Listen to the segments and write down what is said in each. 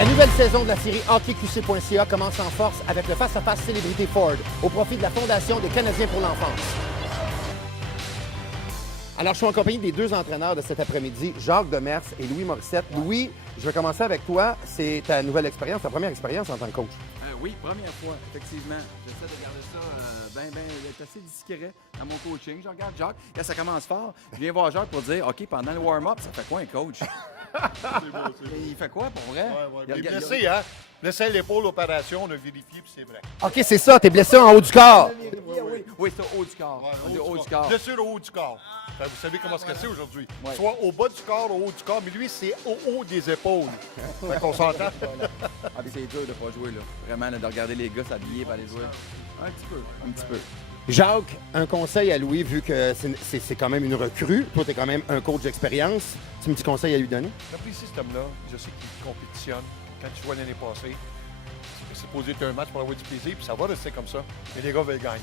La nouvelle saison de la série hockeyqc.ca commence en force avec le face-à-face Célébrité Ford au profit de la Fondation des Canadiens pour l'enfance. Alors, je suis en compagnie des deux entraîneurs de cet après-midi, Jacques Demers et Louis Morissette. Louis, je vais commencer avec toi. C'est ta nouvelle expérience, ta première expérience en tant que coach. Oui, première fois, effectivement. J'essaie de garder ça d'être assez discret dans mon coaching. Je regarde Jacques, là, ça commence fort. Je viens voir Jacques pour dire, OK, pendant le warm-up, ça fait quoi un coach? C'est beau. Il fait quoi pour vrai? Il est blessé, hein? Blessé l'épaule, opération, on a vérifié, puis c'est vrai. OK, c'est ça, t'es blessé en haut du corps. Oui, c'est au haut du corps. Ouais, Au haut du corps. Blessure au haut du corps. Vous savez comment c'est aujourd'hui. Soit au bas du corps, au haut du corps, mais lui, c'est au haut des épaules. Fait qu'on s'entend. Ah, mais c'est dur de pas jouer, là. Vraiment, là, de regarder les gars s'habiller et aller jouer. Un petit peu. Jacques, un conseil à Louis, vu que c'est quand même une recrue. Toi, t'es quand même un coach d'expérience. Tu me dis conseil à lui donner? J'apprécie cet homme-là. Je sais qu'il compétitionne. Quand tu vois l'année passée, c'est supposé être un match pour avoir du plaisir, puis ça va rester comme ça. Mais les gars veulent gagner.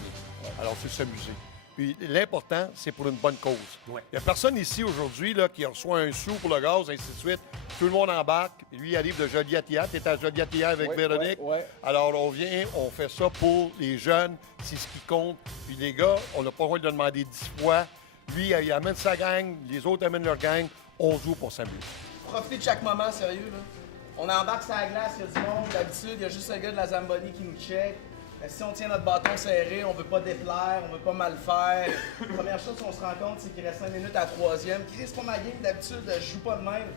Alors, c'est s'amuser. Puis l'important, c'est pour une bonne cause. Il n'y a personne ici aujourd'hui là, qui reçoit un sou pour le gaz, ainsi de suite. Tout le monde embarque. Lui, il arrive de Joliette-hier. Tu étais à Joliette-hier avec Véronique. Alors, on vient, on fait ça pour les jeunes. C'est ce qui compte. Puis les gars, on n'a pas le droit de le demander 10 fois. Lui, il amène sa gang. Les autres amènent leur gang. On joue pour s'amuser. Profitez de chaque moment, sérieux. Là. On embarque sur la glace, il y a du monde. D'habitude, il y a juste un gars de la Zamboni qui nous check. Si on tient notre bâton serré, on veut pas déplaire, on veut pas mal faire. Première chose qu'on se rend compte, c'est qu'il reste 5 minutes à la troisième. Chris, c'est pas ma game d'habitude, je joue pas de même.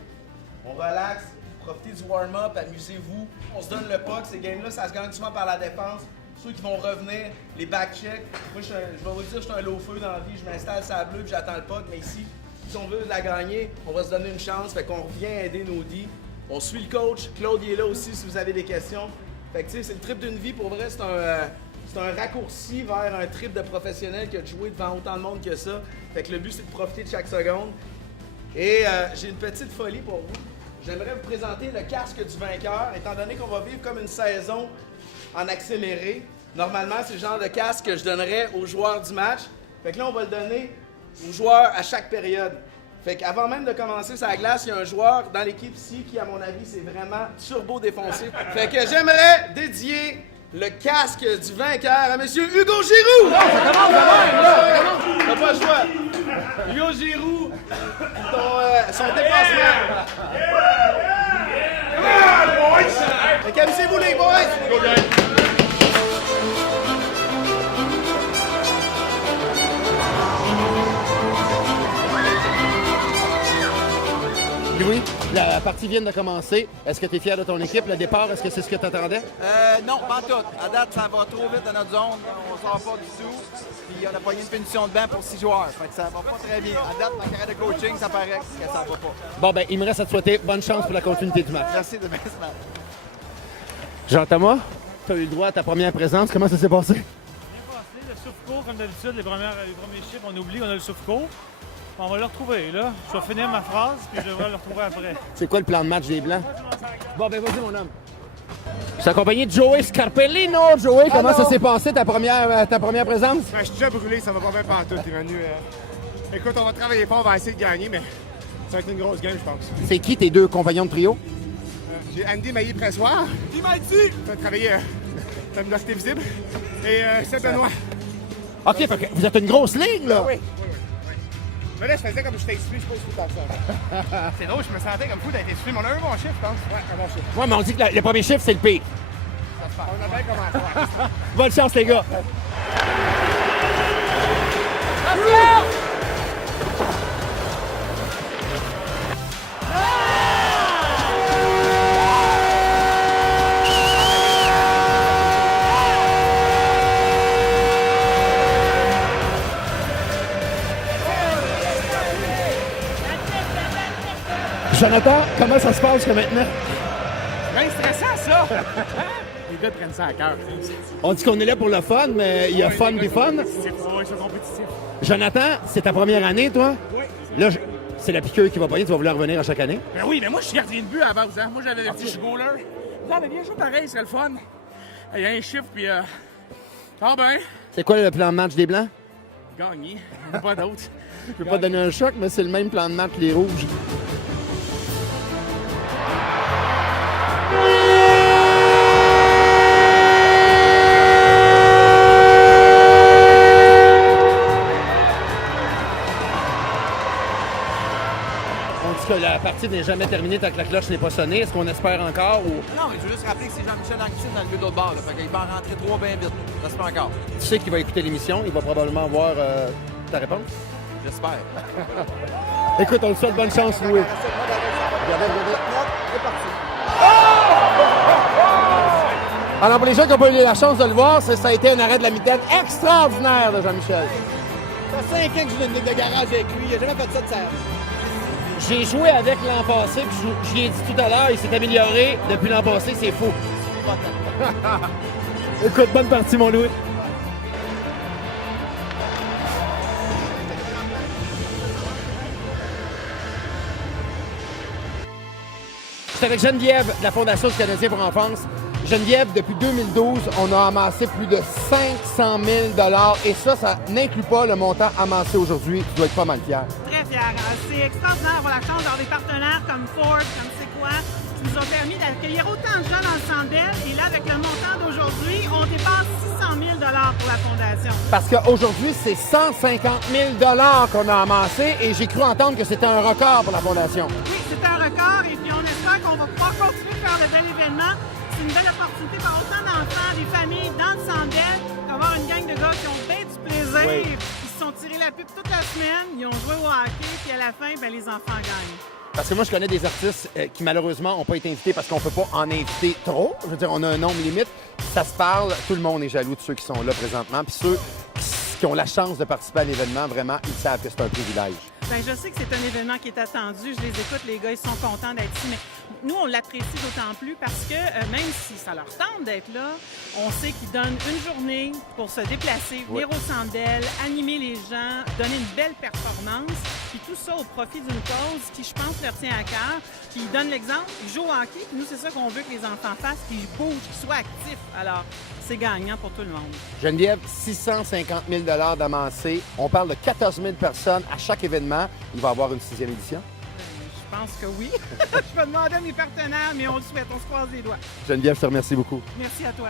On relaxe, profitez du warm-up, amusez-vous. On se donne le puck, ces games-là, ça se gagne souvent par la défense. Ceux qui vont revenir, les back-checks. Moi, je vais vous dire, je suis un low-feu dans la vie, je m'installe sur la bleue puis j'attends le puck. Mais ici, si on veut la gagner, on va se donner une chance. Fait qu'on revient aider nos D. On suit le coach. Claude il est là aussi si vous avez des questions. Fait que tu sais, c'est le trip d'une vie. Pour vrai, c'est un raccourci vers un trip de professionnel qui a joué devant autant de monde que ça. Fait que le but, c'est de profiter de chaque seconde. Et j'ai une petite folie pour vous. J'aimerais vous présenter le casque du vainqueur, étant donné qu'on va vivre comme une saison en accéléré. Normalement, c'est le genre de casque que je donnerais aux joueurs du match. Fait que là, on va le donner aux joueurs à chaque période. Fait qu'avant même de commencer sa glace, il y a un joueur dans l'équipe ici qui, à mon avis, c'est vraiment turbo défoncé. Fait que j'aimerais dédier le casque du vainqueur à M. Hugo Giroux! Non, ça commence de même, là! T'as pas le choix. Hugo Giroux, son dépassement. Fait qu'amusez-vous les boys! Louis, la partie vient de commencer. Est-ce que tu es fier de ton équipe? Le départ, est-ce que c'est ce que tu attendais? Non, pas tout. À date, ça va trop vite dans notre zone. On sort pas du tout. Puis on a pogné une punition de banc pour 6 joueurs. Fait que ça va pas très bien. À date, ma carrière de coaching, ça paraît que ça va pas. Bon, ben, il me reste à te souhaiter bonne chance pour la continuité du match. Merci de m'être. Jean-Thomas, tu as eu le droit à ta première présence. Comment ça s'est passé? Bien passé, le souffle-court, comme d'habitude, les premiers chiffres, on oublie, on a le souffle-court. On va le retrouver, là. Je vais finir ma phrase, puis je devrais le retrouver après. C'est quoi le plan de match des Blancs? Bon, ben, vas-y, mon homme. Je suis accompagné de Joey Scarpellino. Joey, comment ça s'est passé ta première présence? Je suis déjà brûlé, ça va pas bien pantoute, Emmanuel. Écoute, on va travailler fort, on va essayer de gagner, mais ça va être une grosse game, je pense. C'est qui tes deux compagnons de trio? J'ai Andy Maillé-Pressoir. Il m'a dit! Tu vas travailler ta velocité visible. Et Seb Benoît. OK, fait que vous êtes une grosse ligne, là! Oui. Mais là, je faisais comme je t'ai expliqué, je suis pas aussi comme ça. C'est drôle, je me sentais comme fou d'être essuyé, mais on a un bon chiffre, je pense. Ouais, un bon chiffre. Ouais, mais on dit que le premier chiffre, c'est le pire. Ça se passe. On a bien commencé. Bonne chance, les gars! Jonathan, comment ça se passe que maintenant? C'est bien stressant, ça! Les gars prennent ça à cœur. On dit qu'on est là pour le fun, mais il y a fun des fun. C'est compétitif. Jonathan, c'est ta première année, toi? Oui. Là, c'est la piqûre qui va payer, tu vas vouloir revenir à chaque année? Ben oui, mais moi, je suis gardien de but à base, hein. Moi, j'avais le petit, je suis goaler. Là, mais bien joué pareil, c'est le fun. Il y a un chiffre, puis ah ben, C'est quoi le plan de match des Blancs? gagner. Il n'y en a pas d'autre. Je peux pas donner un choc, mais c'est le même plan de match que les Rouges. On dit que la partie n'est jamais terminée tant que la cloche n'est pas sonnée. Est-ce qu'on espère encore ou... Non, mais je veux juste rappeler que c'est Jean-Michel Aristide dans le but de l'autre bord. Là, fait qu'il va en rentrer 3 bien vite. J'espère encore. Tu sais qu'il va écouter l'émission, il va probablement voir ta réponse. J'espère. Écoute, on le souhaite bonne chance, Louis. Alors, pour les gens qui n'ont pas eu la chance de le voir, ça a été un arrêt de la mitaine extraordinaire de Jean-Michel. Ça fait 5 ans que je fais une ligue de garage avec lui. Il a jamais fait ça de sa J'ai joué avec l'an passé, puis je l'ai dit tout à l'heure, il s'est amélioré depuis l'an passé, c'est faux. Écoute, bonne partie, mon Louis. C'est avec Geneviève de la Fondation du Canadien pour l'enfance. Geneviève, depuis 2012, on a amassé plus de 500 000 $ et ça n'inclut pas le montant amassé aujourd'hui. Tu dois être pas mal fier. Très fière. C'est extraordinaire d'avoir la chance d'avoir des partenaires comme Ford, comme C'est quoi, qui nous ont permis d'accueillir autant de gens dans le Centre Bell. Et là, avec le montant d'aujourd'hui, on dépasse 600 000 $ pour la Fondation. Parce qu'aujourd'hui, c'est 150 000 $ qu'on a amassé et j'ai cru entendre que c'était un record pour la Fondation. Oui, c'est un record et puis on espère qu'on va pouvoir continuer de faire de bel événements. C'est une belle opportunité pour autant d'enfants, des familles dans le Centre Bell, d'avoir une gang de gars qui ont bien du plaisir. Oui. Ils se sont tirés la pipe toute la semaine, ils ont joué au hockey, puis à la fin, ben, les enfants gagnent. Parce que moi, je connais des artistes qui, malheureusement, n'ont pas été invités parce qu'on ne peut pas en inviter trop. Je veux dire, on a un nombre limite. Ça se parle, tout le monde est jaloux de ceux qui sont là présentement. Puis ceux qui ont la chance de participer à l'événement, vraiment, ils savent que c'est un privilège. Bien, je sais que c'est un événement qui est attendu. Je les écoute, les gars, ils sont contents d'être ici. Mais nous, on l'apprécie d'autant plus parce que même si ça leur tente d'être là, on sait qu'ils donnent une journée pour se déplacer, venir au Centre Bell, animer les gens, donner une belle performance. Puis tout ça au profit d'une cause qui, je pense, leur tient à cœur. Puis ils donnent l'exemple, ils jouent au hockey. Puis nous, c'est ça qu'on veut que les enfants fassent, qu'ils bougent, qu'ils soient actifs. Alors, c'est gagnant pour tout le monde. Geneviève, 650 000 $ d'amassés. On parle de 14 000 personnes à chaque événement. Il va y avoir une 6e édition. Je pense que oui. Je vais demander à mes partenaires, mais on le souhaite. On se croise les doigts. Geneviève, je te remercie beaucoup. Merci à toi.